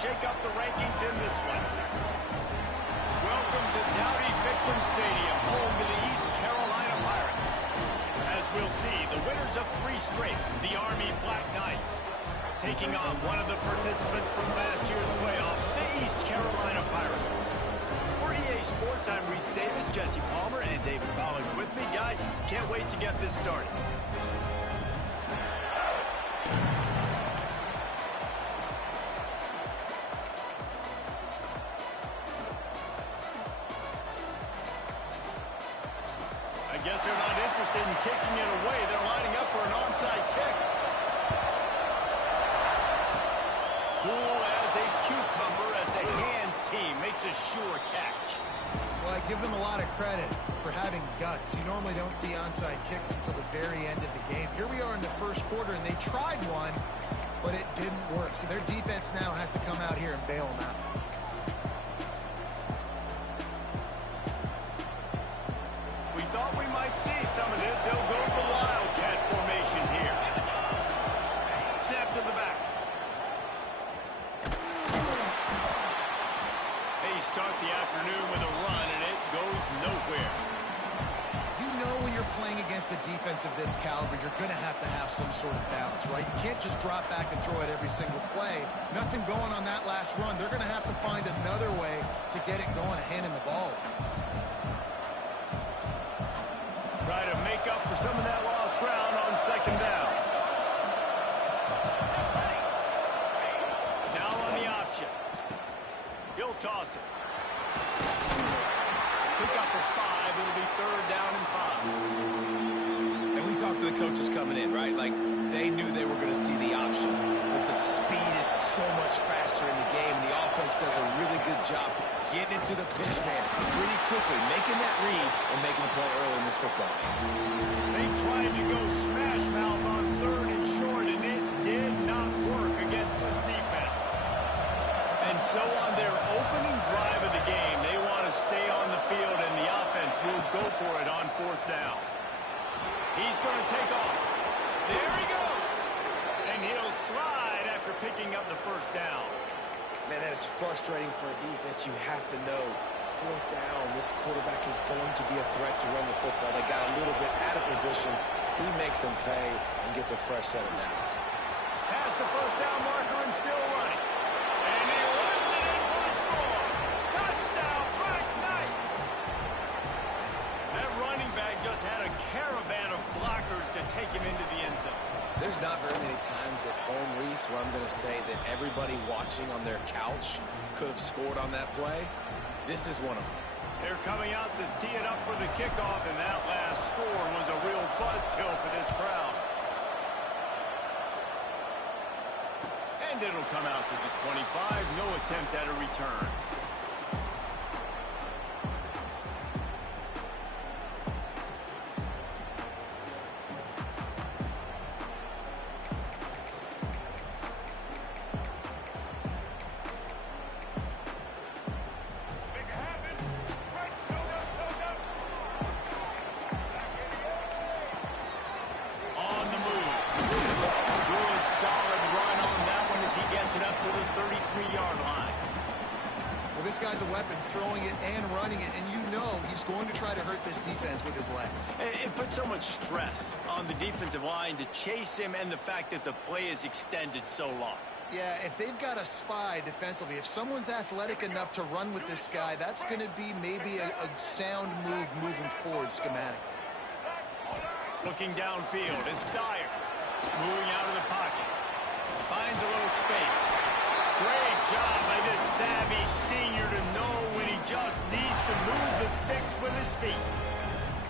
shake up the rankings in this one. Welcome to Dowdy-Ficklen Stadium, home to the East Carolina Pirates. As we'll see, the winners of 3 straight, the Army Black Knights, taking on one of the participants from last year's playoff, the East Carolina Pirates. For EA Sports, I'm Reese Davis, Jesse Palmer, and David Pollack with me. Guys, can't wait to get this started. I guess they're not interested in kicking it away. They're lining up for an onside kick. Cool as a cucumber as the hands team makes a sure catch. Well, I give them a lot of credit for having guts. You normally don't see onside kicks until the very end of the game. Here we are in the first quarter, and they tried one, but it didn't work. So their defense now has to come out here and bail them out. We thought we might see some of this. They'll go to the Wildcat formation here. Snap to the back. They start the afternoon with a run, and it goes nowhere. You know when you're playing against a defense of this caliber, you're going to have some sort of balance, right? You can't just drop back and throw it every single play. Nothing going on that last run. They're going to have to find another way to get it going, handing the ball off. Try to make up for some of that lost ground on second down. Now on the option. He'll toss it. Pick up for 5. It'll be 3rd down and 5. And we talked to the coaches coming in, right? Like, they knew they were going to see the option. But the speed is so much faster in the game. The offense does a really good job getting into the pitch man pretty quickly, making that read and making a play early in this football game. They tried to go smash mouth on 3rd and short, and it did not work against this defense. And so on their opening drive of the game, they want to stay on the field, and the offense will go for it on 4th down. He's going to take off. There he goes. And he'll slide after picking up the 1st down. Man, that is frustrating for a defense. You have to know 4th down, this quarterback is going to be a threat to run the football. They got a little bit out of position. He makes them pay and gets a fresh set of downs. Past the 1st down marker and still running. And he runs it in for the score. Touchdown, Black Knights. That running back just had a caravan of blockers to take him into the end zone. There's not very many times at home, Reese, where I'm going to say that everybody watching on their couch could have scored on that play. This is one of them. They're coming out to tee it up for the kickoff, and that last score was a real buzzkill for this crowd. And it'll come out to the 25. No attempt at a return. This guy's a weapon, throwing it and running it, and you know he's going to try to hurt this defense with his legs. It puts so much stress on the defensive line to chase him, and the fact that the play is extended so long. Yeah, if they've got a spy defensively, if someone's athletic enough to run with this guy, that's going to be maybe a sound move moving forward schematically. Looking downfield, it's Dyer. Moving out of the pocket. Finds a little space. Great job by this savvy senior to know when he just needs to move the sticks with his feet.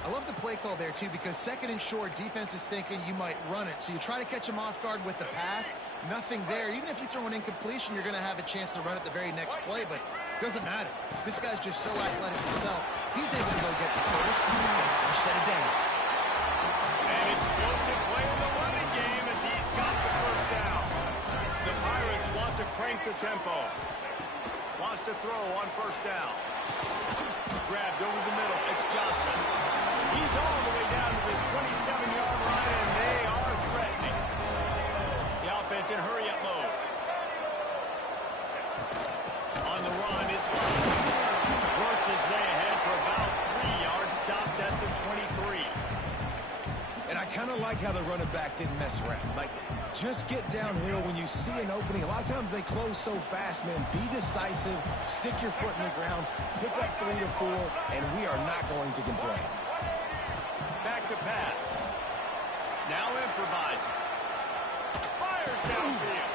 I love the play call there, too, because 2nd and short, defense is thinking you might run it. So you try to catch him off guard with the pass. Nothing there. Even if you throw an incompletion, you're going to have a chance to run it the very next play, but it doesn't matter. This guy's just so athletic himself. He's able to go get the first. He's got a fresh set of downs. An explosive play in the running game as he's got the 1st down. The Pirates want to crank the tempo. Wants to throw on 1st down. Grabbed over the middle. It's Johnson. He's all the way down to the 27-yard line, and they are threatening. The offense in hurry-up mode. how the running back didn't mess around. Like, just get downhill when you see an opening. A lot of times they close so fast, man. Be decisive, stick your foot in the ground, pick up 3 to 4, and we are not going to complain. Back to pass. Now improvising. Fires downfield.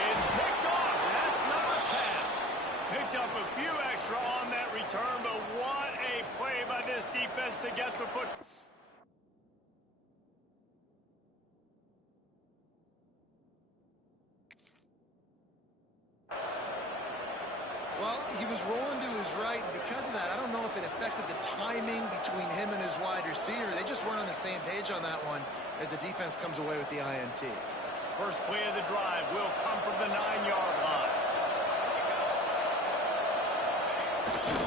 It's picked off. That's number 10. Picked up a few extra on that return, but what a play by this defense to get the foot. Well, he was rolling to his right, and because of that, I don't know if it affected the timing between him and his wide receiver. They just weren't on the same page on that one as the defense comes away with the INT. First play of the drive will come from the 9-yard line.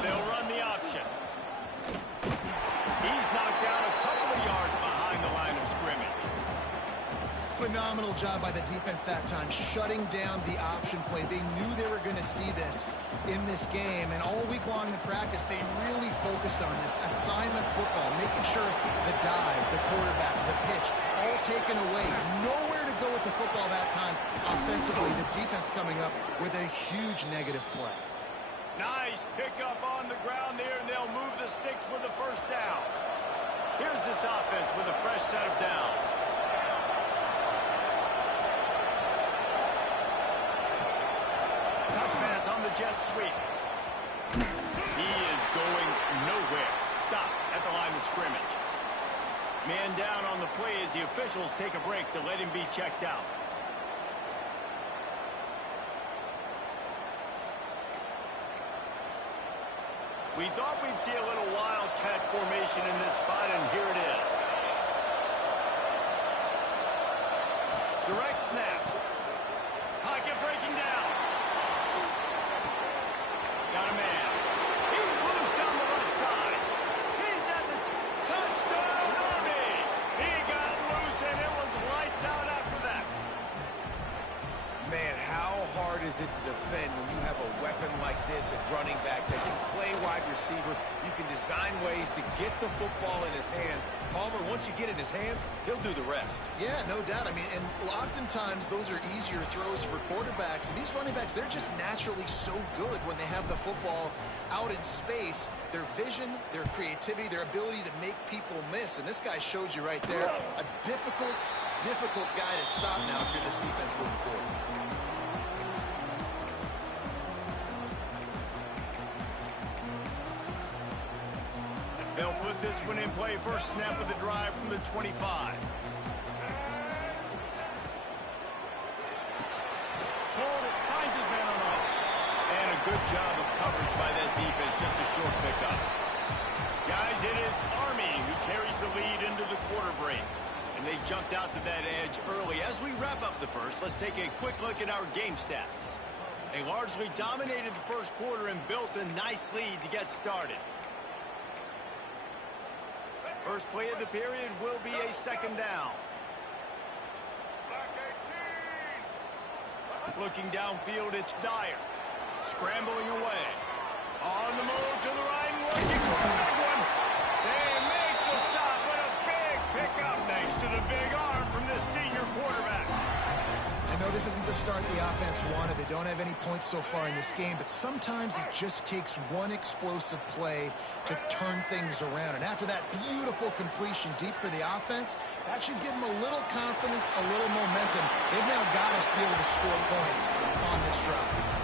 They'll run the option. He's knocked down a couple of yards behind the line of scrimmage. Phenomenal job by the defense that time, shutting down the option play. They knew they were going to see this in this game, and all week long in practice, they really focused on this assignment football, making sure the dive, the quarterback, the pitch, all taken away. Nowhere to go with the football that time. Offensively, the defense coming up with a huge negative play. Nice pickup on the ground there, and they'll move the sticks with the first down. Here's this offense with a fresh set of downs. Touch pass on the jet sweep. He is going nowhere. Stop at the line of scrimmage. Man down on the play as the officials take a break to let him be checked out. We thought we'd see a little wildcat formation in this spot, and here it is. Direct snap. Pocket breaking down. Got a man. He's loose down the left side. He's at the touchdown, Army. He got loose, and it was lights out after that. Man, how hard is it to defend when you have a weapon like this at running back that can play wide receiver? You can design ways to get the football in his hand. Palmer, once you get it in his hands, he'll do the rest. Yeah, no doubt. I mean, and oftentimes those are easier throws for quarterbacks. And these running backs, they're just naturally so good when they have the football out in space. Their vision, their creativity, their ability to make people miss. And this guy showed you right there. A difficult guy to stop now if you're this defense moving forward. They'll put this one in play. First snap of the drive from the 25. Pulled it, finds his man on the hole. And a good job of coverage by that defense. Just a short pickup. Guys, it is Army who carries the lead into the quarter break. And they jumped out to that edge early. As we wrap up the first, let's take a quick look at our game stats. They largely dominated the first quarter and built a nice lead to get started. First play of the period will be a second down. Looking downfield, it's Dyer. Scrambling away. On the move to the right and looking for a big one. They make the stop with a big pickup thanks to the big arm from this senior quarterback. I know this isn't the start the offense wanted. They don't have any points so far in this game, but sometimes it just takes one explosive play to turn things around. And after that beautiful completion deep for the offense, that should give them a little confidence, a little momentum. They've now got us to be able to score points on this drive.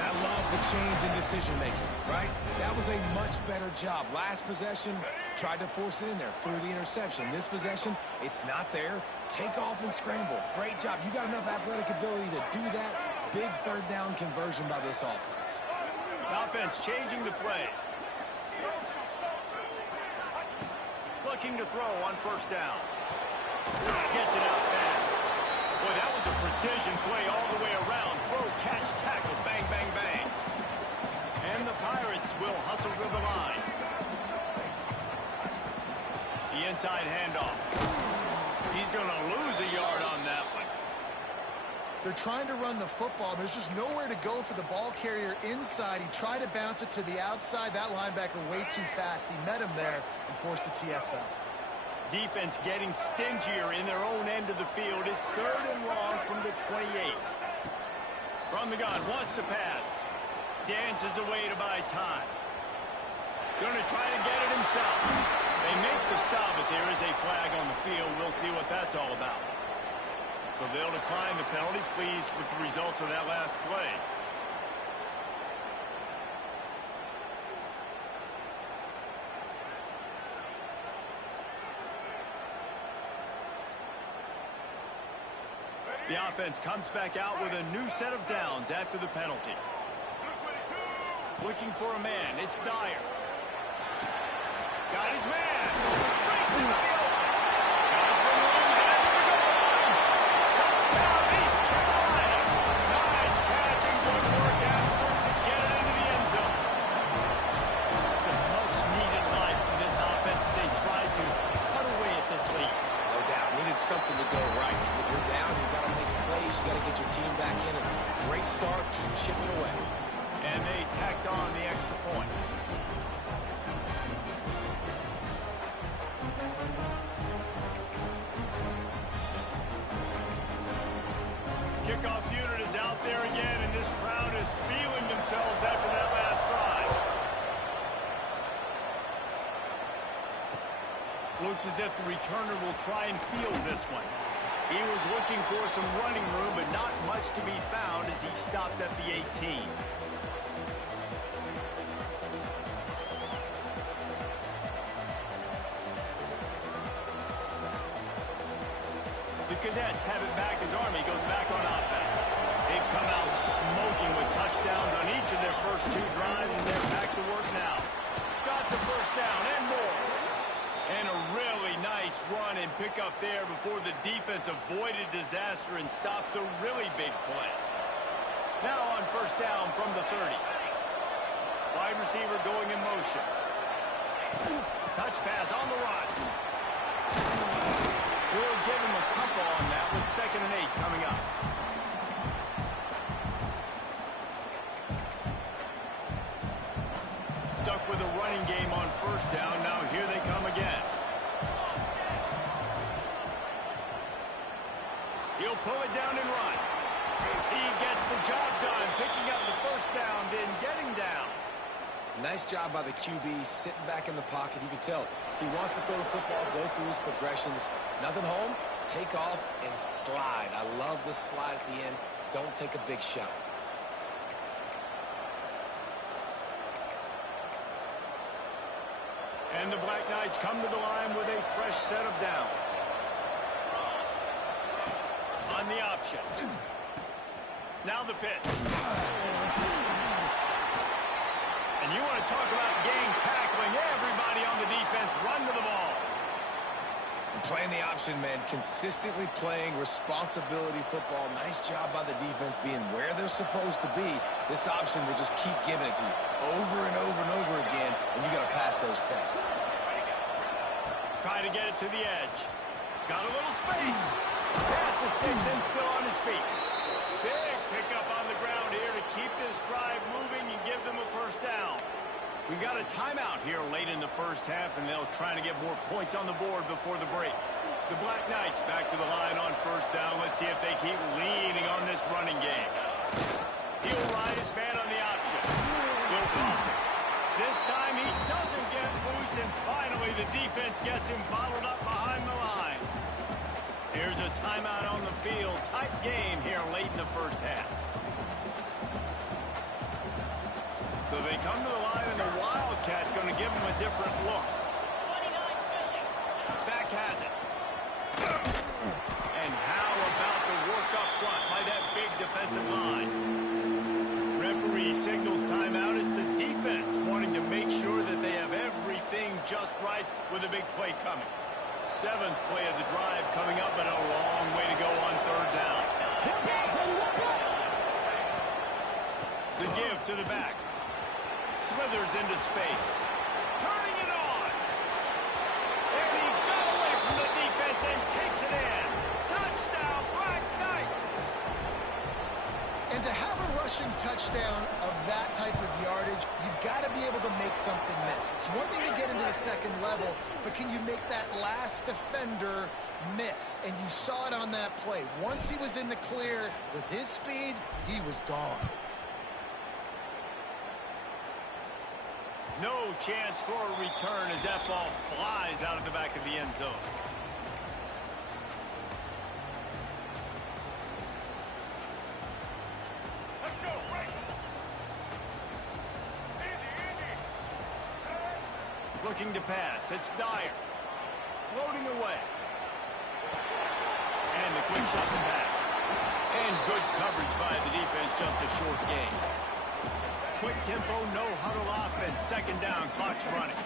And I love the change in decision-making, right? That was a much better job. Last possession, tried to force it in there, threw the interception. This possession, it's not there. Take off and scramble. Great job. You got enough athletic ability to do that. Big third down conversion by this offense. Offense changing the play. Looking to throw on first down. Gets it out fast. Boy, that was a precision play all the way around. Throw, catch, tackle, bang, bang, bang. And the Pirates will hustle to the line. The inside handoff. He's going to lose a yard on that one. They're trying to run the football. There's just nowhere to go for the ball carrier inside. He tried to bounce it to the outside. That linebacker way too fast. He met him there and forced the TFL. Defense getting stingier in their own end of the field. It's 3rd and long from the 28. From the gun, wants to pass. Dances away to buy time. Going to try to get it himself. They make the stop, but there is a flag on the field. We'll see what that's all about. So they'll decline the penalty. Pleased with the results of that last play. The offense comes back out with a new set of downs after the penalty. Looking for a man. It's Dyer. Got his man. Breaks into the open. Got some room down to the goal line. Touchdown, East Carolina. Nice catch and good work afterwards to get it into the end zone. It's a much-needed line from this offense as they try to cut away at this lead. No doubt. Needed something to go right. If you're down, you've got to make plays. You've got to get your team back in. A great start. Keep chipping away. And they tacked on the extra point. Kickoff unit is out there again, and this crowd is feeling themselves after that last drive. Looks as if the returner will try and field this one. He was looking for some running room, but not much to be found as he stopped at the 18. The Cadets have it back as Army goes back on offense. They've come out smoking with touchdowns on each of their first 2 drives, and they're back to work now. Got the first down and more. And a really nice run and pickup there before the defense avoided disaster and stopped the really big play. Now on first down from the 30. Wide receiver going in motion. Touch pass on the run. We'll give him a couple on that with 2nd and 8 coming up. Stuck with a running game on first down. Now here they come again. He'll pull it down and run. He gets the job done, picking up the first down, then getting down. Nice job by the QB, sitting back in the pocket. You can tell he wants to throw the football, go through his progressions. Nothing home, take off, and slide. I love the slide at the end. Don't take a big shot. And the Black Knights come to the line with a fresh set of downs. On the option. Now the pitch. And you want to talk about game tackling. Everybody on the defense run to the ball. Playing the option, man. Consistently playing responsibility football. Nice job by the defense being where they're supposed to be. This option will just keep giving it to you over and over and over again, and you got to pass those tests. Try to get it to the edge. Got a little space. Pass the sticks and still on his feet. Big pickup on the ground here to keep this drive moving and give them a first down. We got a timeout here late in the first half, and they'll try to get more points on the board before the break. The Black Knights back to the line on first down. Let's see if they keep leaning on this running game. He'll ride his man on the option. He'll toss it. This time he doesn't get loose, and finally the defense gets him bottled up behind the line. Here's a timeout on the field. Tight game here late in the first half. So they come to the line, and the Wildcat going to give them a different look. Back has it. And how about the work up front by that big defensive line? Referee signals timeout. It's the defense wanting to make sure that they have everything just right with a big play coming. 7th play of the drive coming up, but a long way to go on third down. The give to the back. Slithers into space. Turning it on. And he got away from the defense and takes it in. Touchdown, Black Knights. And to have a rush rushing touchdown of that type of yardage, you've got to be able to make something miss. It's one thing to get into the second level, but can you make that last defender miss? And you saw it on that play. Once he was in the clear with his speed, he was gone. No chance for a return as that ball flies out of the back of the end zone. Let's go, right. Looking to pass. It's Dyer. Floating away. And the quick shot and pass. And good coverage by the defense, just a short gain. Quick tempo, no huddle offense. Second down, clock's running.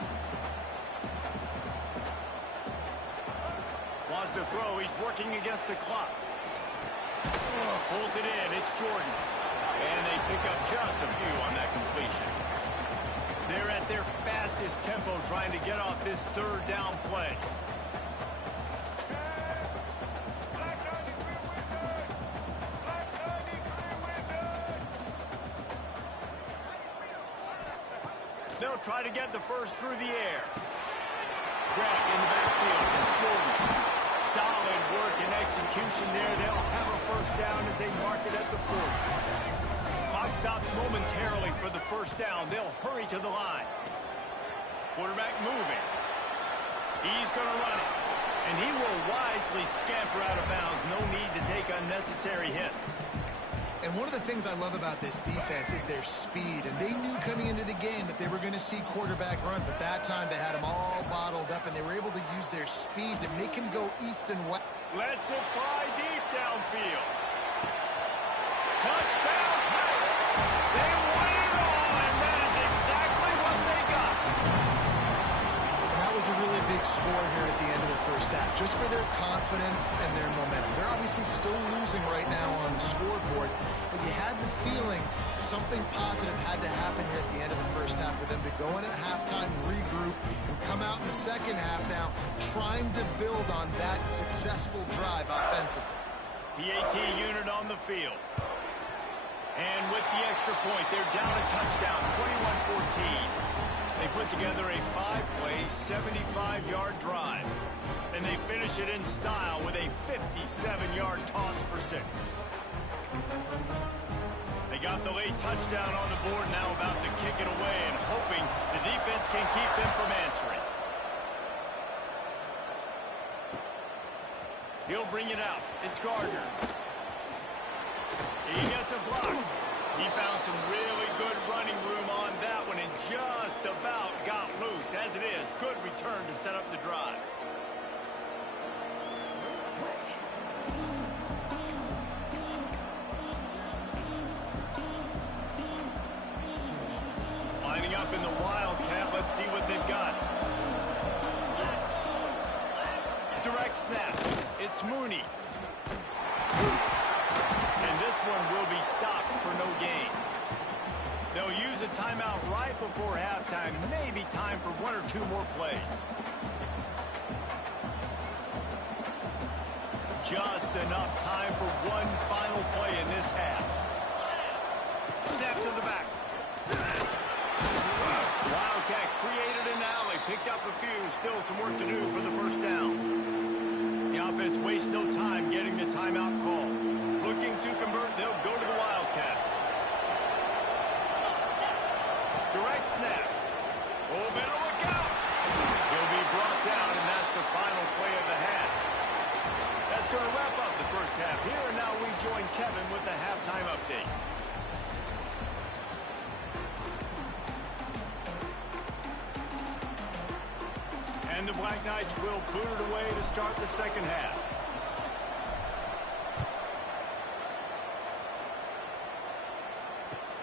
Wants to throw, he's working against the clock. Pulls it in, it's Jordan. And they pick up just a few on that completion. They're at their fastest tempo trying to get off this third down play. They'll try to get the first through the air. Grab in the backfield. It's Jordan. Solid work and execution there. They'll have a first down as they mark it at the 40. Clock stops momentarily for the first down. They'll hurry to the line. Quarterback moving. He's going to run it. And he will wisely scamper out of bounds. No need to take unnecessary hits. And one of the things I love about this defense is their speed. And they knew coming into the game that they were going to see quarterback run. But that time they had him all bottled up, and they were able to use their speed to make him go east and west. Lets it fly deep downfield. Touchdown Pirates! They won it all, and that is exactly what they got. And that was a really big score here at the end of the first half, just for their confidence and their momentum. They're obviously still losing right now on the scoreboard, but you had the feeling something positive had to happen here at the end of the first half for them to go in at halftime, regroup, and come out in the second half now trying to build on that successful drive offensively. The AT unit on the field. And with the extra point, they're down a touchdown, 21-14. They put together a 5-play, 75-yard drive. And they finish it in style with a 57-yard toss for 6. They got the late touchdown on the board, now about to kick it away and hoping the defense can keep them from answering. He'll bring it out. It's Gardner. He gets a block. He found some really good running room on that one and just about got loose. As it is, good return to set up the drive. Lining up in the Wildcat. Let's see what they've got. Direct snap. It's Mooney. And this one will be stopped for no gain. They'll use a timeout right before halftime. Maybe time for 1 or 2 more plays. Just enough time for one final play in this half. Snap to the back. Wildcat created an alley. Picked up a few. Still some work to do for the first down. The offense wastes no time getting the timeout call. Looking to convert, they'll go to the Wildcat. Direct snap. Oh, better look out. He'll be brought down, and that's the final play of the half. That's going to wrap up the first half here, and now we join Kevin with the halftime update. And the Black Knights will boot it away to start the second half.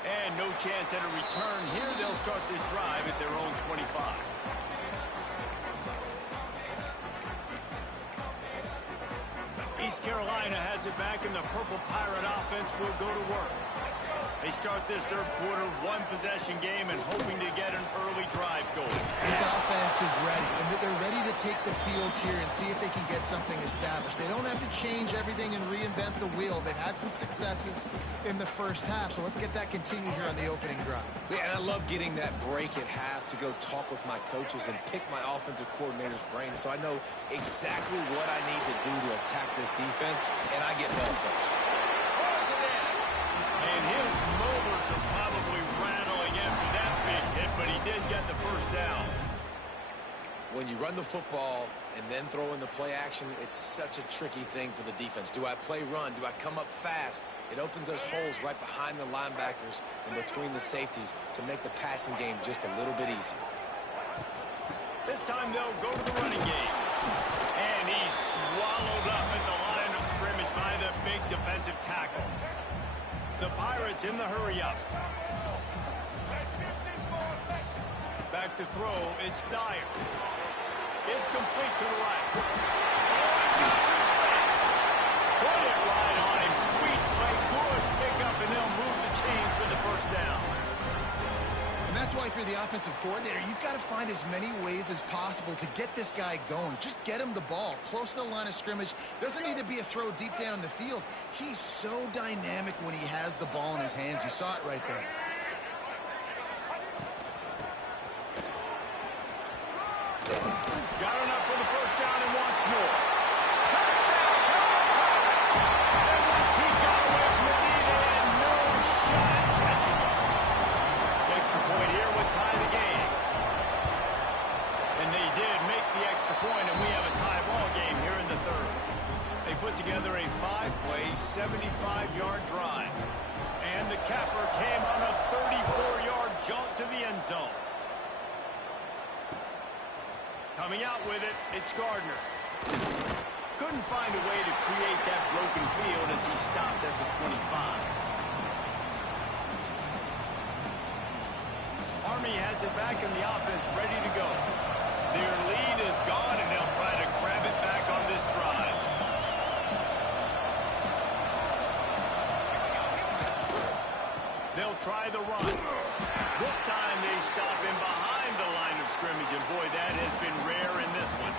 And no chance at a return here. They'll start this drive at their own 25. He East Carolina has it back, and the Purple Pirate offense will go to work. They start this third quarter, one-possession game, and hoping to get an early drive going. This offense is ready, and they're ready to take the field here and see if they can get something established. They don't have to change everything and reinvent the wheel. They've had some successes in the first half, so let's get that continued here on the opening drive. Yeah, and I love getting that break at half to go talk with my coaches and pick my offensive coordinator's brain so I know exactly what I need to do to attack this defense, and I get ball first. And his motors are probably rattling after that big hit, but he did get the first down. When you run the football and then throw in the play action, it's such a tricky thing for the defense. Do I play run? Do I come up fast? It opens those holes right behind the linebackers and between the safeties to make the passing game just a little bit easier. This time they'll go to the running game. And he's swallowed up at the line of scrimmage by the big defensive tackle. The Pirates in the hurry-up. Back to throw, it's Dyer. It's complete to the right. Oh, he's got some space. Put it right on him. Sweet play, good pickup, and they'll move the chains with the first down. And that's why if you're the offensive coordinator, you've got to find as many ways as possible to get this guy going. Just get him the ball close to the line of scrimmage. Doesn't need to be a throw deep down the field. He's so dynamic when he has the ball in his hands. You saw it right there. Got enough for the first down and wants more. Touchdown! And once he got away from the lead, they had no shot at catching him. Extra point here would tie the game. And they did make the extra point, and we have a tie ball game here in the third. They put together a 5-play, 75-yard drive. And the capper came on a 34-yard jaunt to the end zone. Coming out with it, it's Gardner. Couldn't find a way to create that broken field as he stopped at the 25. Army has it back in the offense ready to go. Their lead is gone, and they'll try to grab it back on this drive. They'll try the run. This time they stop him behind the line of scrimmage, and boy, that has been rare in this one.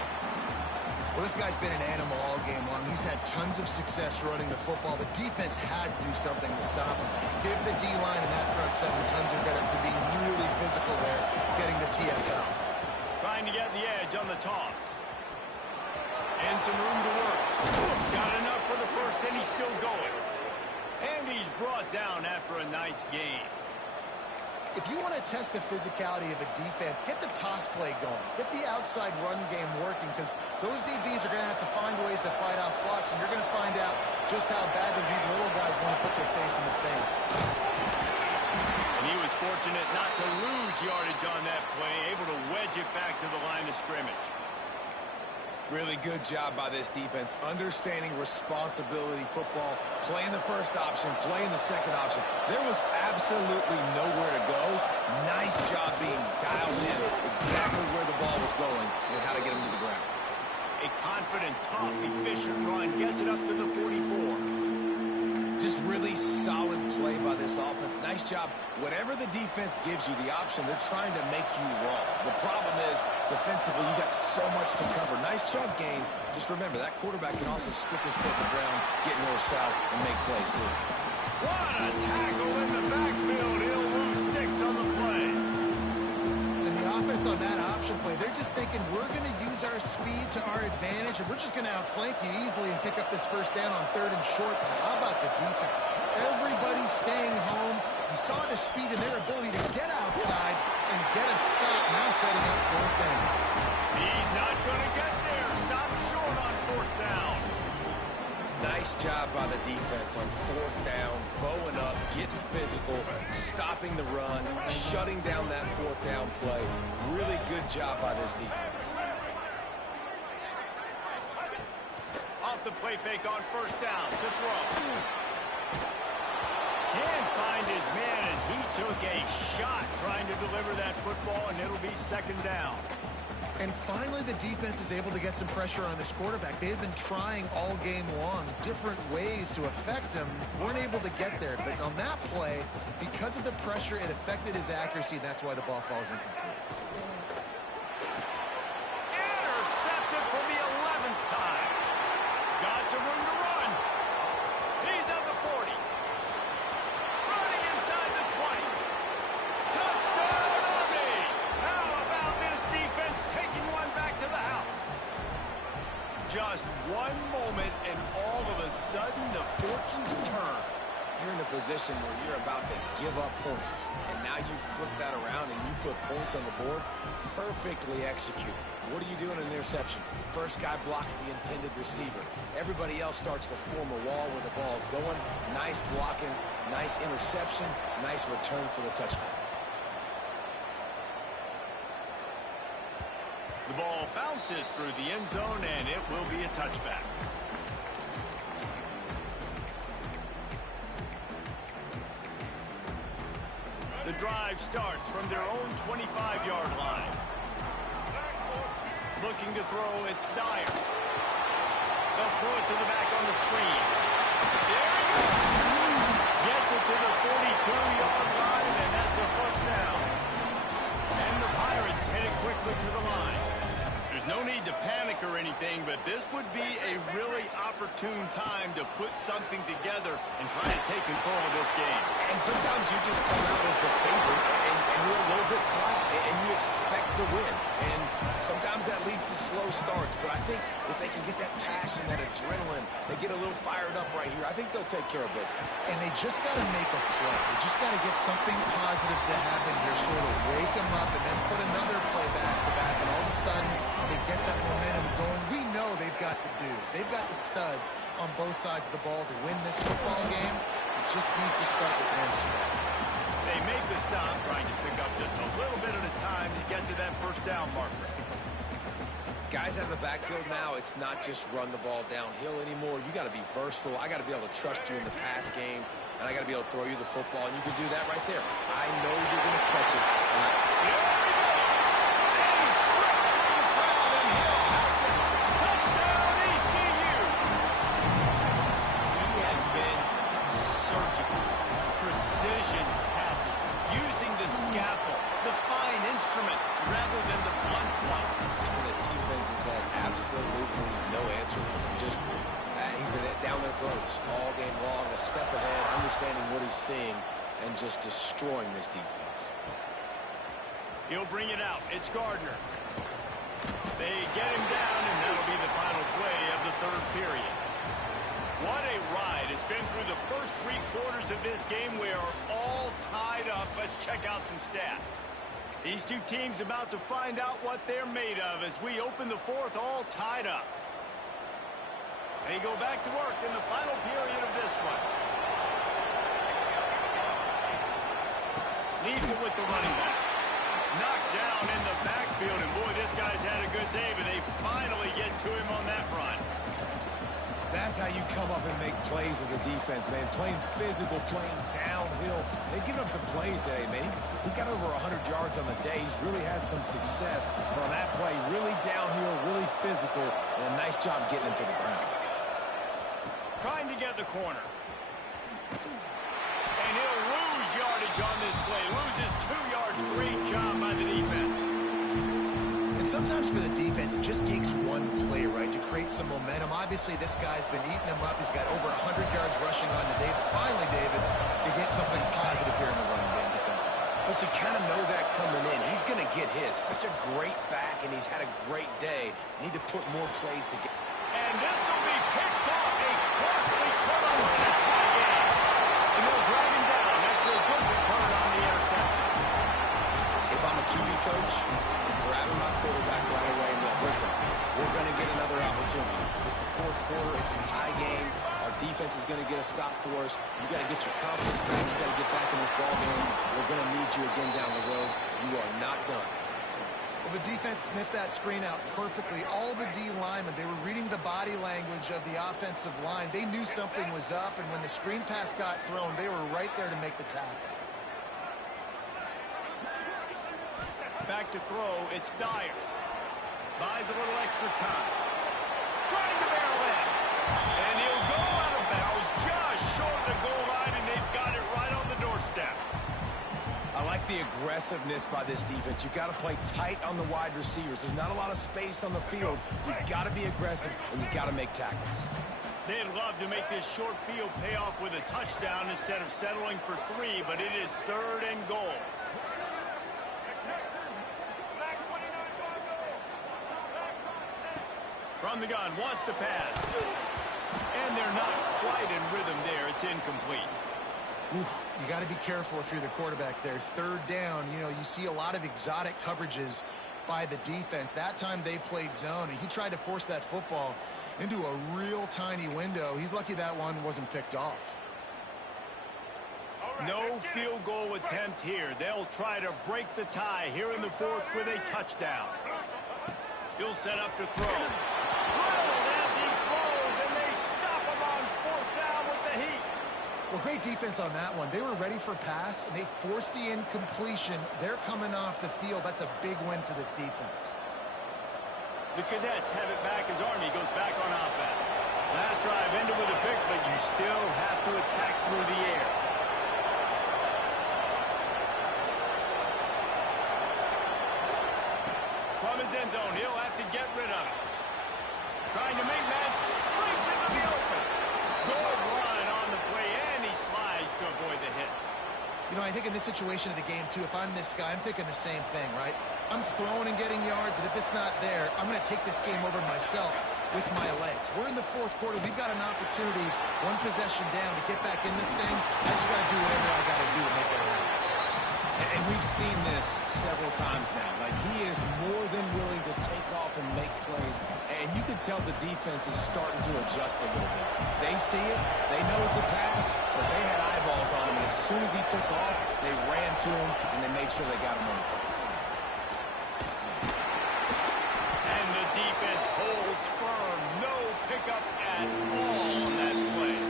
Well, this guy's been an animal all game long. He's had tons of success running the football. The defense had to do something to stop him. Give the D-line and that front seven tons of credit for being really physical there, getting the TFL. Trying to get the edge on the toss. And some room to work. Got enough for the first, and he's still going. And he's brought down after a nice game. If you want to test the physicality of a defense, get the toss play going. Get the outside run game working, because those DBs are going to have to find ways to fight off blocks, and you're going to find out just how badly these little guys want to put their face in the fade. And he was fortunate not to lose yardage on that play, able to wedge it back to the line of scrimmage. Really good job by this defense, understanding responsibility football, playing the first option, playing the second option. There was absolutely nowhere to go. Nice job being dialed in exactly where the ball was going and how to get him to the ground. A confident, tough, efficient run gets it up to the 44. Just really solid play by this offense. Nice job. Whatever the defense gives you the option, they're trying to make you wrong. The problem is, defensively, you got so much to cover. Nice chunk gain. Just remember, that quarterback can also stick his foot in the ground, get north-south, and make plays, too. What a tackle in the backfield. He'll lose 6 on the play. And the offense on that option play, they're just thinking, we're going to use our speed to our advantage, and we're just going to outflank you easily and pick up this first down on 3rd and short. But how about the defense? Everybody's staying home. You saw the speed and their ability to get outside and get a stop. Now setting up 4th down. He's not going to get there. Stop short on 4th down. Nice job by the defense on 4th down, bowing up, getting physical, stopping the run, shutting down that 4th down play. Really good job by this defense. Off the play fake on 1st down to throw. Can't find his man as he took a shot trying to deliver that football, and it'll be 2nd down. And finally, the defense is able to get some pressure on this quarterback. They had been trying all game long different ways to affect him. Weren't able to get there. But on that play, because of the pressure, it affected his accuracy, and that's why the ball falls incomplete. Intercepted for the 11th time. Got some room to run. He's at the 40. Running inside the 20. Touchdown, Army! How about this defense taking one back to the house? Just one moment, and all of a sudden, the fortunes turn. You're in a position where you're about to give up points, and now you flip that around and you put points on the board. Perfectly executed. What do you do in an interception? First guy blocks the intended receiver. Everybody else starts to form a wall where the ball's going. Nice blocking, nice interception, nice return for the touchdown. The ball bounces through the end zone, and it will be a touchback. The drive starts from their own 25-yard line. Looking to throw, it's Dyer. They'll throw it to the back on the screen. There he goes. Gets it to the 42-yard line, and that's a first down. And the Pirates headed quickly to the line. There's no need to panic or anything, but this would be a really opportune time to put something together and try to take control of this game. And sometimes you just come out as the favorite, and you're a little bit flat, and you expect to win. And sometimes that leads to slow starts, but I think if they can get that passion, that adrenaline, they get a little fired up right here, I think they'll take care of business. And they just got to make a play. They just got to get something positive to happen here, sort of wake them up, and then put another play back-to-back, and all of a sudden they get that momentum going. We know they've got the dudes. They've got the studs on both sides of the ball to win this football game. It just needs to start with one score. They make the stop, trying to pick up just a little bit at a time to get to that first down marker. Guys out of the backfield now, it's not just run the ball downhill anymore. You got to be versatile. I got to be able to trust you in the pass game, and I got to be able to throw you the football, and you can do that right there. I know you're going to catch it. There he goes! And he's slipped through the crowd, and he'll house it. Touchdown, ECU! He has been surgical. Precision passes, using the scalpel, the fine instrument, rather than the blunt one. The defense has had absolutely no answer for him. Just, he's been down their throats all game long, a step ahead, understanding what he's seeing, and just destroying this defense. He'll bring it out. It's Gardner. They get him down, and that'll be the final play of the third period. What a ride. It's been through the first 3 quarters of this game. We are all tied up. Let's check out some stats. These two teams about to find out what they're made of as we open the fourth, all tied up. They go back to work in the final period of this one. Needs it with the running back. Knocked down in the backfield, and boy, this guy's had a good day, but they finally get to him on that run. That's how you come up and make plays as a defense, man. Playing physical, playing downhill. They've given up some plays today, man. He's got over 100 yards on the day. He's really had some success. But on that play, really downhill, really physical, and a nice job getting him to the ground. Trying to get the corner. And he'll lose yardage on this play. Loses 2 yards. Great job by the defense. And sometimes for the defense, it just takes one play, right, to create some momentum. Obviously, this guy's been eating him up. He's got over 100 yards rushing on the day. But finally, David, they get something positive here in the run game defensively. But you kind of know that coming in. He's going to get his. Such a great back, and he's had a great day. Need to put more plays together. And this will be picked off. A costly turnover in a tie game. And they'll drag him down after a good return on the interception. If I'm a QB coach, grabbing my quarterback right away and go, listen, we're going to get another opportunity. It's the fourth quarter. It's a tie game. Our defense is going to get a stop for us. You got to get your confidence back. You got to get back in this ball game. We're going to need you again down the road. You are not done. Well, the defense sniffed that screen out perfectly. All the D linemen, they were reading the body language of the offensive line. They knew something was up, and when the screen pass got thrown, they were right there to make the tackle. Back to throw, it's Dyer. buys a little extra time. Trying to barrel in. And he'll go out of bounds just short of the goal line, and they've got it right on the doorstep. I like the aggressiveness by this defense. You've got to play tight on the wide receivers. There's not a lot of space on the field. You've got to be aggressive, and you've got to make tackles. They'd love to make this short field pay off with a touchdown instead of settling for 3, but it is 3rd and goal. From the gun, wants to pass. And they're not quite in rhythm there. It's incomplete. Oof, you got to be careful if you're the quarterback there. 3rd down, you know, you see a lot of exotic coverages by the defense. That time they played zone, and he tried to force that football into a real tiny window. He's lucky that one wasn't picked off. No field goal attempt here. They'll try to break the tie here in the 4th with a touchdown. He'll set up to throw. Drilled as he throws, and they stop him on 4th down with the heat. Well, great defense on that one. They were ready for pass, and they forced the incompletion. They're coming off the field. That's a big win for this defense. The Cadets have it back as Army goes back on offense. Last drive ended with a pick, but you still have to attack through the air. From his end zone, he'll have to get rid of it. Trying to make man, brings it to the open. Good run on the play, and he slides to avoid the hit. You know, I think in this situation of the game, too, if I'm this guy, I'm thinking the same thing, right? I'm throwing and getting yards, and if it's not there, I'm going to take this game over myself with my legs. We're in the 4th quarter. We've got an opportunity, 1 possession down, to get back in this thing. I just got to do whatever I got to do to make that happen. And we've seen this several times now. Like, he is more than willing to take off and make plays. And you can tell the defense is starting to adjust a little bit. They see it. They know it's a pass, but they had eyeballs on him. And as soon as he took off, they ran to him, and they made sure they got him on the play. And the defense holds firm. No pickup at all on that play.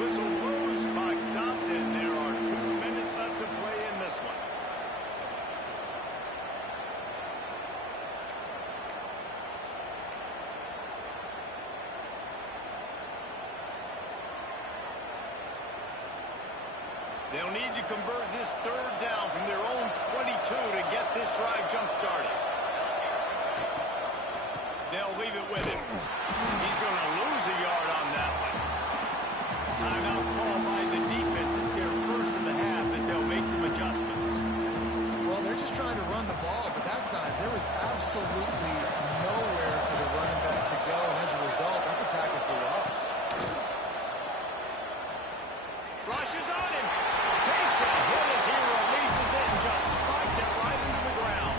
Whistle blows, clock stops, and there are 2 minutes left to play in this one. They'll need to convert this 3rd down from their own 22 to get this drive jump-started. They'll leave it with him. He's going to lose a yard on that one. Timeout call by the defense. It's their first of the half as they'll make some adjustments. Well, they're just trying to run the ball, but that time there was absolutely nowhere for the running back to go, and as a result, that's a tackle for loss. Rushes on him. Takes a hit as he releases it and just spiked it right into the ground.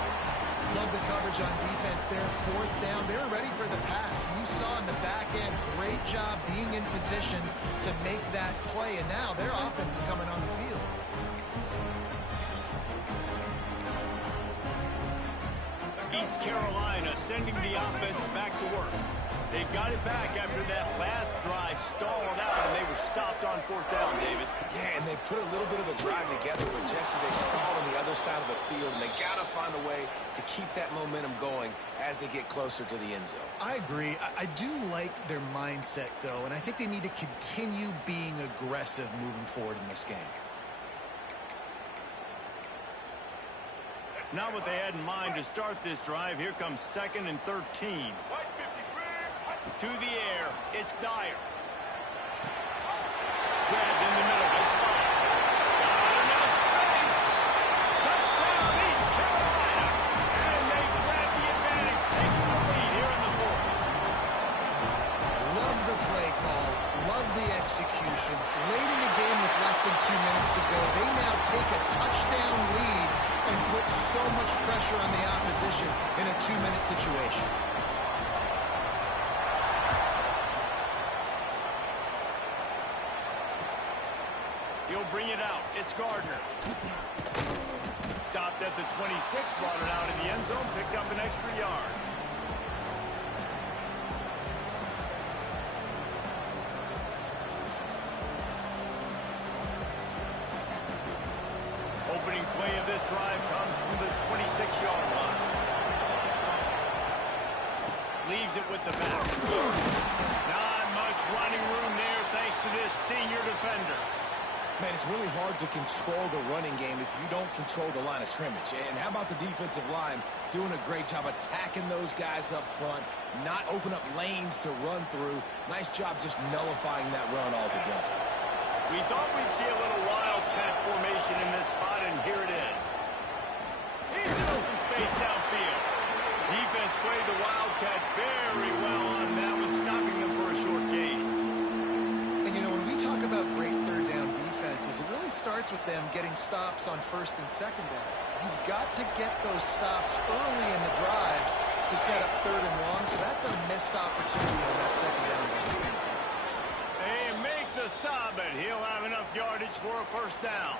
Love the coverage on defense there. 4th down. They were ready for the pass. You saw in the back end, great job being in position to make that play, and now their offense is coming on the field. East Carolina sending the offense back to work. They've got it back after that last drive stalled out, and they were stopped on 4th down, David. Yeah, and they put a little bit of a drive together with Jesse. They stalled on the other side of the field, and they got to find a way to keep that momentum going as they get closer to the end zone. I agree. I do like their mindset, though, and I think they need to continue being aggressive moving forward in this game. Not what they had in mind to start this drive. Here comes 2nd and 13. To the air, it's Dyer. Grabbed in the middle, it's fine. Got enough space. Touchdown, East Carolina. And they grab the advantage, taking the lead here in the 4th. Love the play call. Love the execution. Late in the game with less than 2 minutes to go, they now take a touchdown lead and put so much pressure on the opposition in a 2-minute situation. He'll bring it out. It's Gardner. Stopped at the 26, brought it out in the end zone, picked up an extra yard. Opening play of this drive comes from the 26-yard line. leaves it with the back. Not much running room there thanks to this senior defender. Man, it's really hard to control the running game if you don't control the line of scrimmage. And how about the defensive line doing a great job attacking those guys up front, not open up lanes to run through. Nice job just nullifying that run altogether. We thought we'd see a little wildcat formation in this spot, and here it is. He's in open space downfield. Defense played the wildcat very well on that one, stopping them for a short gain. And, you know, when we talk about great third down defenses, it really starts with them getting stops on first and second down. You've got to get those stops early in the drives to set up third and long, so that's a missed opportunity on that second down by this defense. They make the stop, and he'll have enough yardage for a first down.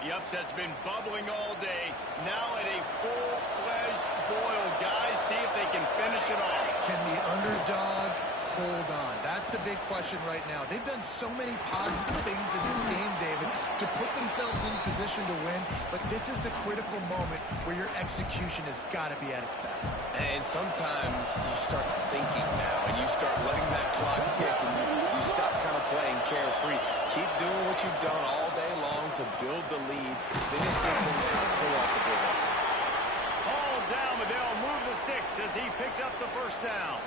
The upset's been bubbling all day. Now at a full-fledged boil. Guys, see if they can finish it off. Can the underdog hold on? That's the big question right now. They've done so many positive things in this game, David, to put themselves in position to win, but this is the critical moment where your execution has got to be at its best. And sometimes you start thinking now, and you start letting that clock tick, and you stop kind of playing carefree. Keep doing what you've done all day long to build the lead, finish this thing, and pull off the big ups. Hauled down, but they'll move the sticks as he picks up the first down.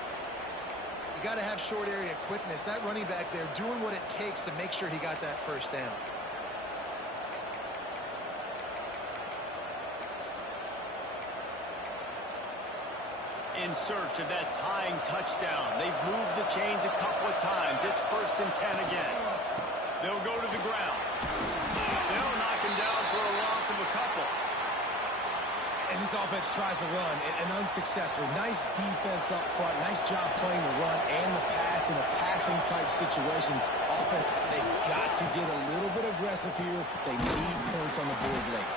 You got to have short area quickness. That running back there doing what it takes to make sure he got that first down. In search of that tying touchdown. They've moved the chains a couple of times. It's 1st and 10 again. They'll go to the ground. They'll knock him down for a loss of a couple. And this offense tries to run, and unsuccessful. Nice defense up front. Nice job playing the run and the pass in a passing-type situation. Offense, they've got to get a little bit aggressive here. They need points on the board late.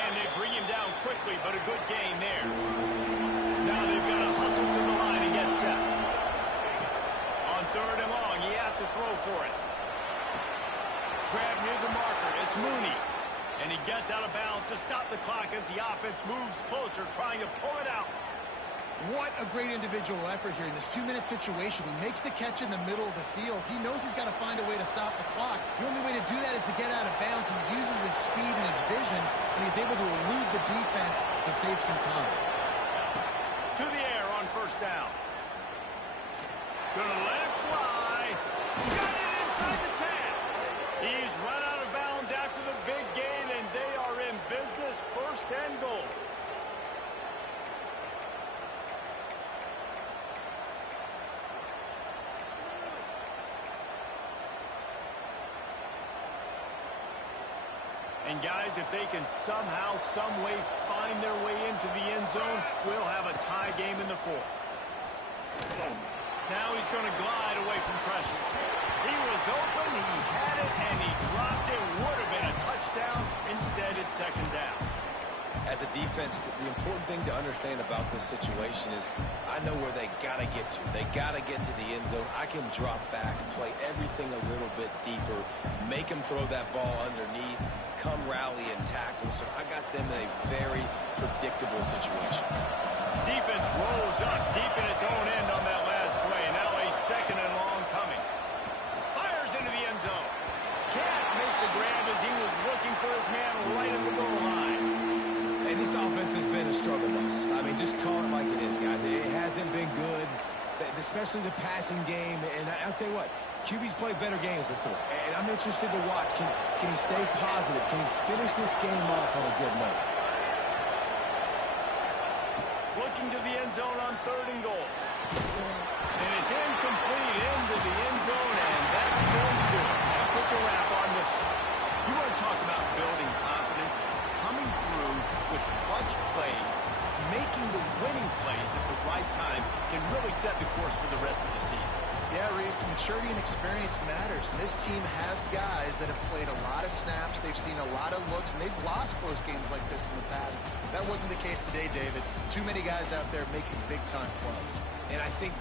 And they bring him down quickly, but a good gain there. Now they've got to hustle to the line and get set. On 3rd and long, he has to throw for it. Grab near the marker. It's Mooney. And he gets out of bounds to stop the clock as the offense moves closer, trying to pull it out. What a great individual effort here in this 2-minute situation. He makes the catch in the middle of the field. He knows he's got to find a way to stop the clock. The only way to do that is to get out of bounds. He uses his speed and his vision, and he's able to elude the defense to save some time. To the air on 1st down. Gonna let it fly. Got it inside the 10. He's run out of bounds after the big gain, and they are in business. 1st and goal. And guys, if they can somehow, some way find their way into the end zone, we'll have a tie game in the 4th. Now he's going to glide away from pressure. He was open, he had it, and he dropped it. Would have been a touchdown. Instead, it's 2nd down. As a defense, the important thing to understand about this situation is I know where they got to get to. They got to get to the end zone. I can drop back, play everything a little bit deeper, make them throw that ball underneath, come rally and tackle. So I got them in a very predictable situation. Defense rolls up deep in its own end on that last play. Now a 2nd and long coming. Fires into the end zone. Can't make the grab as he was looking for his man right at the goal line. And this offense has been a struggle bus. I mean, just call it like it is, guys. It hasn't been good, especially the passing game. And I'll tell you what, QB's played better games before. And I'm interested to watch. Can he stay positive? Can he finish this game off on a good note? Looking to the end zone on 3rd and goal. And it's incomplete into the end zone, and that's going to do it. That puts a wrap on this one. You want to talk about building confidence? Coming through with clutch plays, making the winning plays at the right time can really set the course for the rest of the season. Yeah, Reese, maturity and experience matters. This team has guys that have played a lot of snaps. They've seen a lot of looks, and they've lost close games like this in the past. That wasn't the case today, David. Too many guys out there making big-time plays. And I think